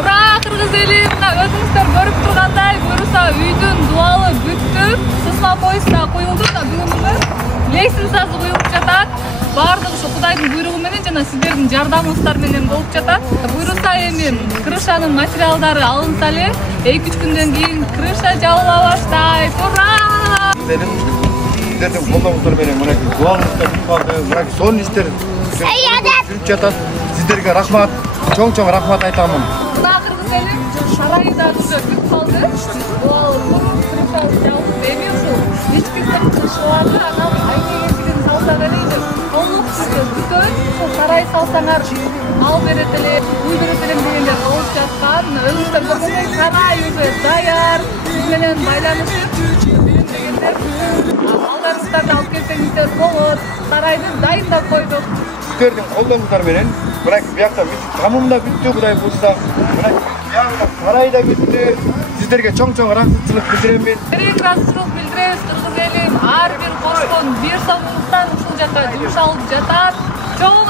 Ура, кыргыз эли! Мына өзүңүздөр көрүп тургандай, буюрса үйдүн дубалы бүттү. Сызма поезд да коюлду да бүгүн лестницасы коюлуп жатат. Бардыгы ушу Кудайдын буйругу менен жана сиздердин жардамыңыздар менен болуп жатат. Буюрса эми крышанын материалдары алынса эле 2-3 күндөн кийин крыша жабыла баштайт. Ура! Сиздердин колдооңуздар менен мынакей дубалыңыздар бүтүп калды. Мынакей сонун иштер жүрүп жатат. Сиздерге рахмат. Чоң рахмат айтамын. Мына кыргыз эли сарайы да уже бүтүп калды. Дубалы крыша жабылып эми ушул ичкисин кышыларды анан айне эшигин салса эле толук бүтөт. Ушул сарай салсаңар ал берет эле, үй берет элем дегендер болуп жаткан. Өзүңүздөр көргөндөй сарай уже даяр. Биз менен байланышып дегендер балдарыңыздарды алып келсеңиздер болот. Сарайды дайындап койдук. Сиздердин колдооңуздар менен мынакей биякта тамым да бүттү, Кудай буйрса. Мынакей биягында сарай да бүттү. Сиздерге чоң ыраазычылык билдирем. Терең ыраазычылык билдиребиз, кыргыз элим. Ар бир кошкон 1 сомуңуздан ушул жака жумшалып жатат. Чоң